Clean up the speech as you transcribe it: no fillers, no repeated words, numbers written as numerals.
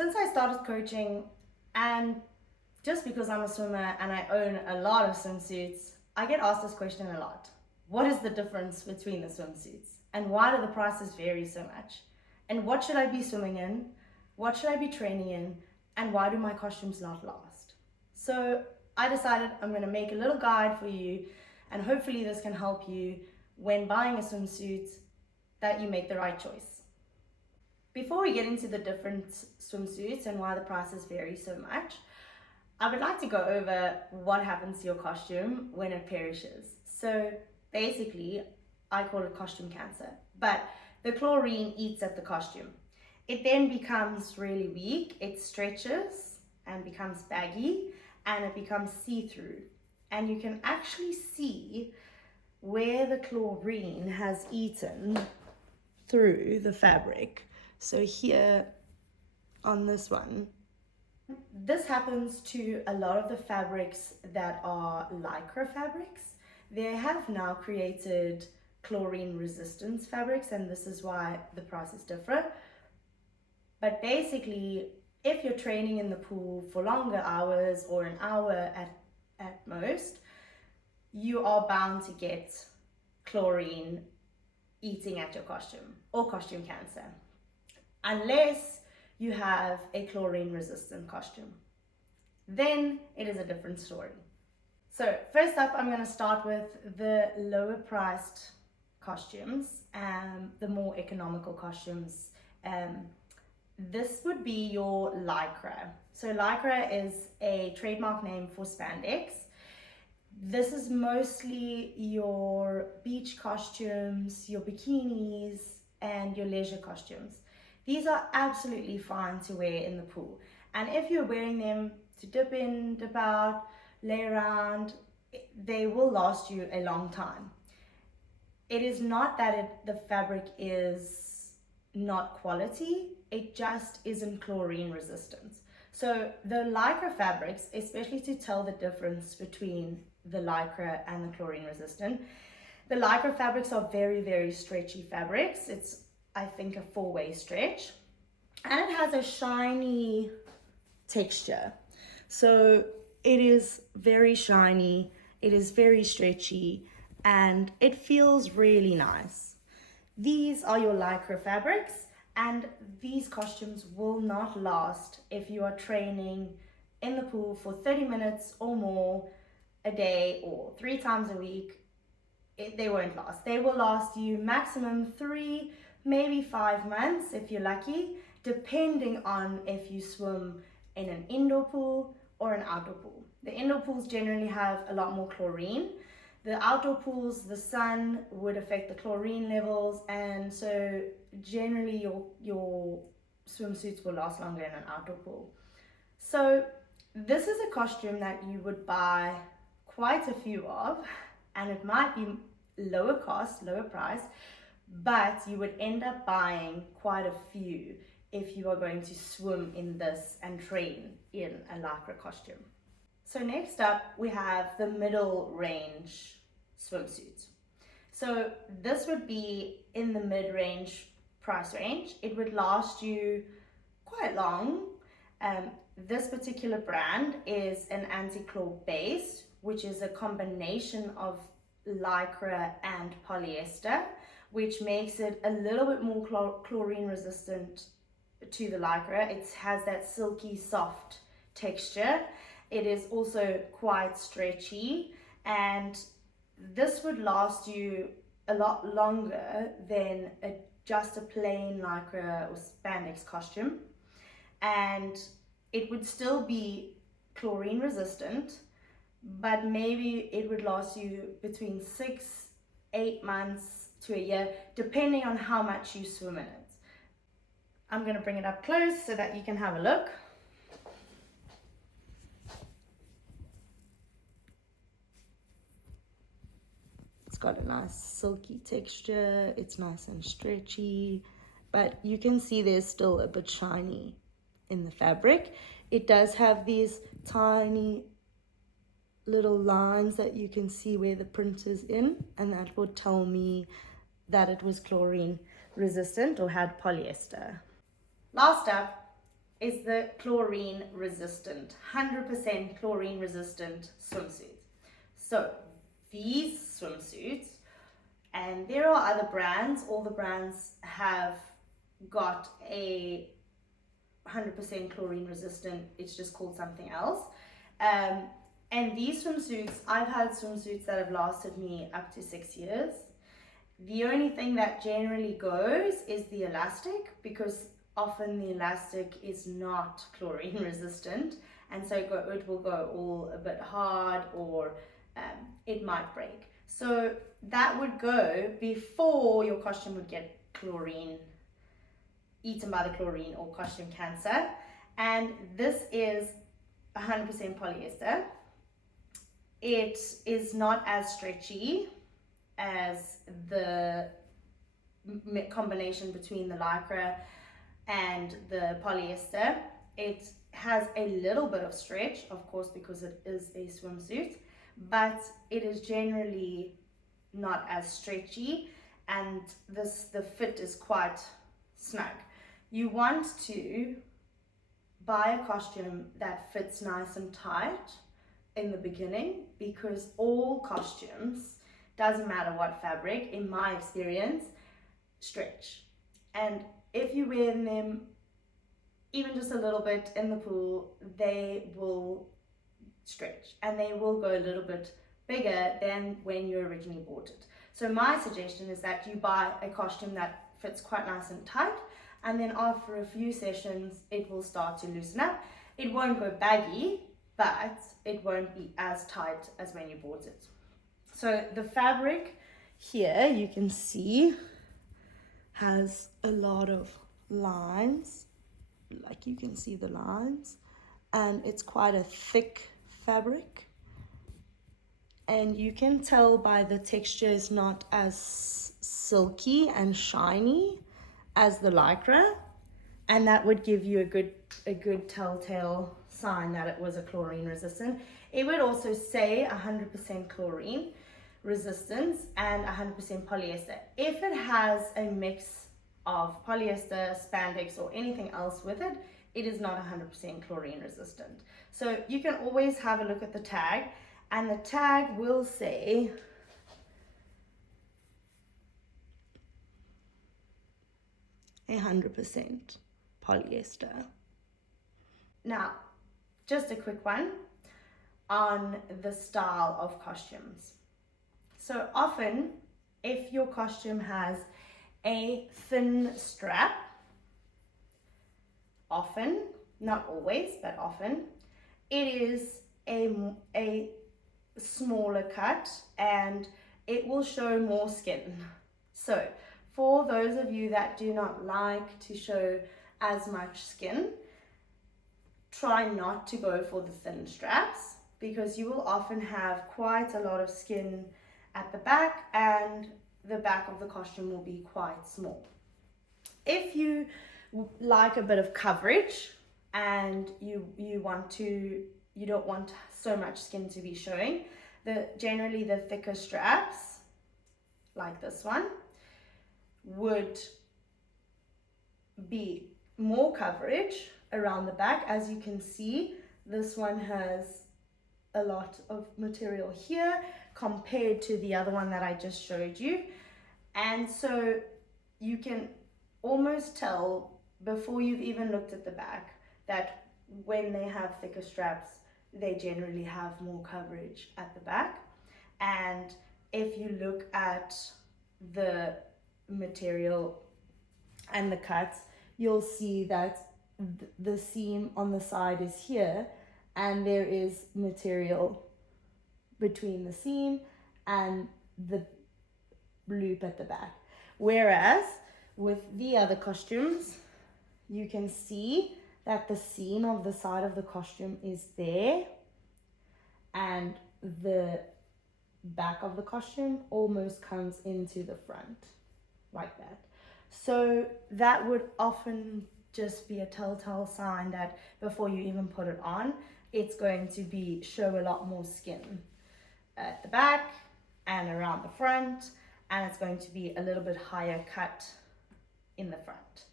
Since I started coaching, and just because I'm a swimmer and I own a lot of swimsuits, I get asked this question a lot. What is the difference between the swimsuits? And why do the prices vary so much? And what should I be swimming in? What should I be training in? And why do my costumes not last? So I decided I'm going to make a little guide for you, and hopefully this can help you when buying a swimsuit, that you make the right choice. Before we get into the different swimsuits and why the prices vary so much, I would like to go over what happens to your costume when it perishes. So basically, I call it costume cancer, but the chlorine eats at the costume. It then becomes really weak, it stretches and becomes baggy, and it becomes see-through. And you can actually see where the chlorine has eaten through the fabric. So here on this one, this happens to a lot of the fabrics that are Lycra fabrics. They have now created chlorine resistance fabrics, and this is why the prices differ. But basically, if you're training in the pool for longer hours or an hour at most, you are bound to get chlorine eating at your costume or costume cancer, unless you have a chlorine resistant costume. Then it is a different story. So first up, I'm going to start with the lower priced costumes and the more economical costumes. This would be your Lycra. So Lycra is a trademark name for spandex. This is mostly your beach costumes, your bikinis, and your leisure costumes. These are absolutely fine to wear in the pool. And if you're wearing them to dip in, dip out, lay around, they will last you a long time. It is not that the fabric is not quality, it just isn't chlorine resistant. So the Lycra fabrics, especially to tell the difference between the Lycra and the chlorine resistant, the Lycra fabrics are very, very stretchy fabrics. It's, I think, a 4-way stretch, and it has a shiny texture. So it is very shiny, it is very stretchy, and it feels really nice. These are your Lycra fabrics, and these costumes will not last if you are training in the pool for 30 minutes or more a day or 3 times a week. They won't last. They will last you maximum 3, maybe 5 months if you're lucky, depending on if you swim in an indoor pool or an outdoor pool. The indoor pools generally have a lot more chlorine. The outdoor pools, the sun would affect the chlorine levels, and so generally your swimsuits will last longer in an outdoor pool. So this is a costume that you would buy quite a few of, and it might be lower cost, lower price, but you would end up buying quite a few if you are going to swim in this and train in a Lycra costume. So next up, we have the middle range swimsuit. So this would be in the mid-range price range. It would last you quite long. This particular brand is an anti-chlor base, which is a combination of Lycra and polyester, which makes it a little bit more chlorine resistant to the Lycra. It has that silky soft texture. It is also quite stretchy, and this would last you a lot longer than just a plain Lycra or spandex costume, and it would still be chlorine resistant, but maybe it would last you between 6-8 months to a year, depending on how much you swim in it. I'm going to bring it up close so that you can have a look. It's got a nice silky texture, it's nice and stretchy, but you can see there's still a bit shiny in the fabric. It does have these tiny little lines that you can see where the print is in, and that would tell me that it was chlorine resistant or had polyester. Last up, is the chlorine resistant, 100% chlorine resistant swimsuit. So these swimsuits, and there are other brands, all the brands have got a 100% chlorine resistant, it's just called something else. And these swimsuits, I've had swimsuits that have lasted me up to 6 years. The only thing that generally goes is the elastic, because often the elastic is not chlorine resistant, and so it will go all a bit hard, or it might break. So that would go before your costume would get chlorine, eaten by the chlorine or costume cancer. And this is 100% polyester. It is not as stretchy as the combination between the Lycra and the polyester. It has a little bit of stretch, of course, because it is a swimsuit, but it is generally not as stretchy, and the fit is quite snug. You want to buy a costume that fits nice and tight in the beginning, because all costumes, doesn't matter what fabric, in my experience, stretch. And if you wear them even just a little bit in the pool, they will stretch and they will go a little bit bigger than when you originally bought it. So my suggestion is that you buy a costume that fits quite nice and tight, and then after a few sessions it will start to loosen up. It won't go baggy, but it won't be as tight as when you bought it. So the fabric here, you can see, has a lot of lines, like you can see the lines, and it's quite a thick fabric, and you can tell by the texture is not as silky and shiny as the Lycra, and that would give you a good telltale sign that it was a chlorine resistant. It would also say 100% chlorine resistance and 100% polyester. If it has a mix of polyester, spandex, or anything else with it, it is not 100% chlorine resistant. So you can always have a look at the tag, and the tag will say 100% polyester. Now, just a quick one on the style of costumes. So often, if your costume has a thin strap, often, not always, but often, it is a smaller cut and it will show more skin. So for those of you that do not like to show as much skin, try not to go for the thin straps, because you will often have quite a lot of skin at the back, and the back of the costume will be quite small. If you like a bit of coverage and you don't want so much skin to be showing, generally the thicker straps, like this one, would be more coverage around the back. As you can see, this one has a lot of material here compared to the other one that I just showed you, and so you can almost tell before you've even looked at the back that when they have thicker straps, they generally have more coverage at the back. And if you look at the material and the cuts, you'll see that the seam on the side is here, and there is material between the seam and the loop at the back. Whereas with the other costumes, you can see that the seam of the side of the costume is there, and the back of the costume almost comes into the front, like that. So that would often just be a telltale sign that before you even put it on, it's going to show a lot more skin at the back and around the front, and it's going to be a little bit higher cut in the front.